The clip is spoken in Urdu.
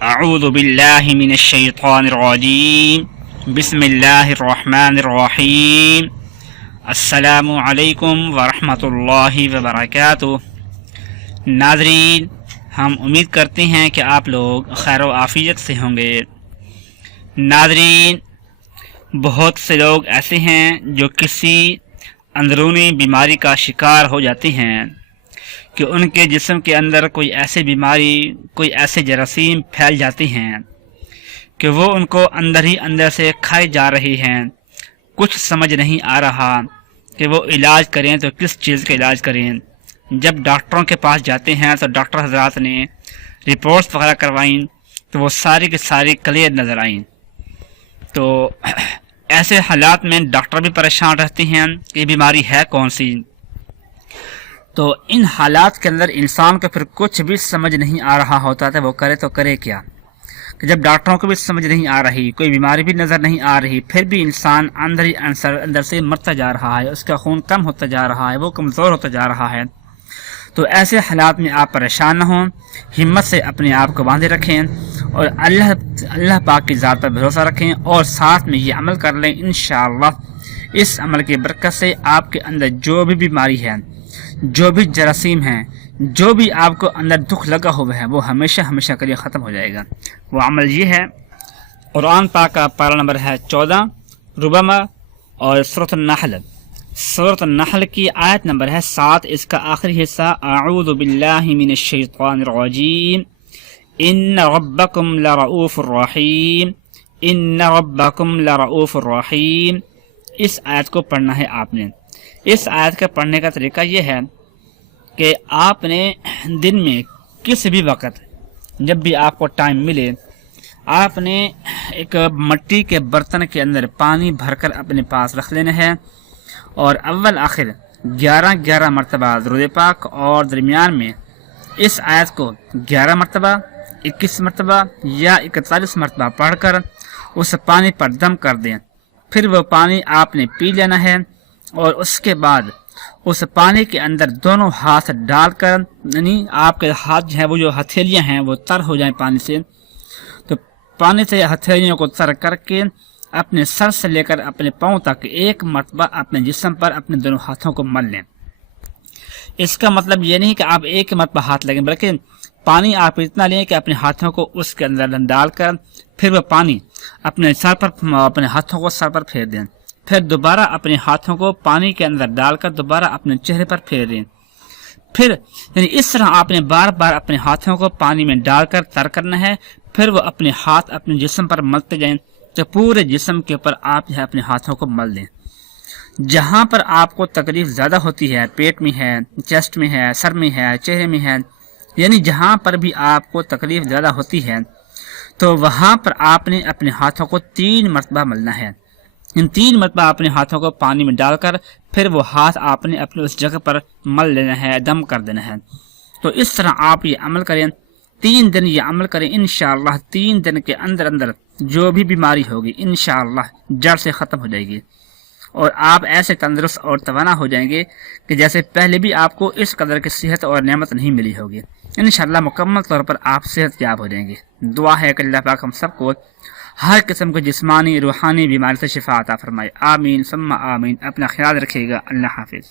اعوذ باللہ من الشیطان الرجیم بسم اللہ الرحمن الرحیم السلام علیکم ورحمۃ اللہ وبرکاتہ۔ ناظرین، ہم امید کرتے ہیں کہ آپ لوگ خیر و عافیت سے ہوں گے۔ ناظرین، بہت سے لوگ ایسے ہیں جو کسی اندرونی بیماری کا شکار ہو جاتے ہیں کہ ان کے جسم کے اندر کوئی ایسی بیماری، کوئی ایسے جراثیم پھیل جاتے ہیں کہ وہ ان کو اندر ہی اندر سے کھائے جا رہی ہیں۔ کچھ سمجھ نہیں آ رہا کہ وہ علاج کریں تو کس چیز کا علاج کریں۔ جب ڈاکٹروں کے پاس جاتے ہیں تو ڈاکٹر حضرات نے رپورٹس وغیرہ کروائیں تو وہ ساری کی ساری کلیئر نظر آئیں۔ تو ایسے حالات میں ڈاکٹر بھی پریشان رہتے ہیں کہ یہ بیماری ہے کون سی۔ تو ان حالات کے اندر انسان کو پھر کچھ بھی سمجھ نہیں آ رہا ہوتا تھا وہ کرے تو کرے کیا، کہ جب ڈاکٹروں کو بھی سمجھ نہیں آ رہی، کوئی بیماری بھی نظر نہیں آ رہی، پھر بھی انسان اندر ہی اندر سے مرتا جا رہا ہے، اس کا خون کم ہوتا جا رہا ہے، وہ کمزور ہوتا جا رہا ہے۔ تو ایسے حالات میں آپ پریشان نہ ہوں، ہمت سے اپنے آپ کو باندھے رکھیں اور اللہ پاک کی ذات پر بھروسہ رکھیں اور ساتھ میں یہ عمل کر لیں۔ انشاءاللہ اس عمل کی برکت سے آپ کے اندر جو بھی بیماری ہے، جو بھی جراثیم ہیں، جو بھی آپ کو اندر دکھ لگا ہوا ہے، وہ ہمیشہ ہمیشہ کے لیے ختم ہو جائے گا۔ وہ عمل یہ ہے، قرآن پاک کا پارہ نمبر ہے 14 ربما اور سورۃ النحل کی آیت نمبر ہے 7، اس کا آخری حصہ اعوذ باللہ من الشیطان الرجیم ان ربکم لرؤوف الرحیم ان ربکم لرؤوف الرحیم۔ اس آیت کو پڑھنا ہے آپ نے۔ اس آیت کا پڑھنے کا طریقہ یہ ہے کہ آپ نے دن میں کسی بھی وقت جب بھی آپ کو ٹائم ملے، آپ نے ایک مٹی کے برتن کے اندر پانی بھر کر اپنے پاس رکھ لینا ہے اور اول آخر 11 مرتبہ درود پاک اور درمیان میں اس آیت کو 11 مرتبہ، 21 مرتبہ یا 41 مرتبہ پڑھ کر اس پانی پر دم کر دیں۔ پھر وہ پانی آپ نے پی لینا ہے اور اس کے بعد اس پانی کے اندر دونوں ہاتھ ڈال کر، یعنی آپ کے ہاتھ جو ہے وہ جو ہتھیلیاں ہیں وہ تر ہو جائیں پانی سے، تو پانی سے ہتھیلیوں کو تر کر کے اپنے سر سے لے کر اپنے پاؤں تک ایک مرتبہ اپنے جسم پر اپنے دونوں ہاتھوں کو مل لیں۔ اس کا مطلب یہ نہیں کہ آپ ایک مرتبہ ہاتھ لگیں، بلکہ پانی آپ اتنا لیں کہ اپنے ہاتھوں کو اس کے اندر ڈال کر پھر وہ پانی اپنے سر پر، اپنے ہاتھوں کو سر پر پھیر دیں، پھر دوبارہ اپنے ہاتھوں کو پانی کے اندر ڈال کر دوبارہ اپنے چہرے پر پھیر دیں۔ پھر یعنی اس طرح آپ نے بار بار اپنے ہاتھوں کو پانی میں ڈال کر تر کرنا ہے، پھر وہ اپنے ہاتھ اپنے جسم پر ملتے جائیں تو پورے جسم کے اوپر آپ جو ہے اپنے ہاتھوں کو مل دیں۔ جہاں پر آپ کو تکلیف زیادہ ہوتی ہے، پیٹ میں ہے، چیسٹ میں ہے، سر میں ہے، چہرے میں ہے، یعنی جہاں پر بھی آپ کو تکلیف زیادہ ہوتی ہے تو وہاں پر آپ نے اپنے ہاتھوں کو 3 مرتبہ ملنا ہے۔ ان 3 مرتبہ اپنے ہاتھوں کو پانی میں ڈال کر پھر وہ ہاتھ آپ نے اپنے اس جگہ پر مل لینا ہے، دم کر دینا ہے۔ تو اس طرح آپ یہ عمل کریں، 3 دن یہ عمل کریں، انشاءاللہ 3 دن کے اندر جو بھی بیماری ہوگی انشاءاللہ جڑ سے ختم ہو جائے گی اور آپ ایسے تندرست اور توانا ہو جائیں گے کہ جیسے پہلے بھی آپ کو اس قدر کی صحت اور نعمت نہیں ملی ہوگی۔ انشاءاللہ مکمل طور پر آپ صحت یاب ہو جائیں گے۔ دعا ہے کہ اللہ پاک ہم سب کو ہر قسم کی جسمانی روحانی بیماری سے شفا عطا فرمائے۔ آمین ثم آمین۔ اپنا خیال رکھیے گا۔ اللہ حافظ۔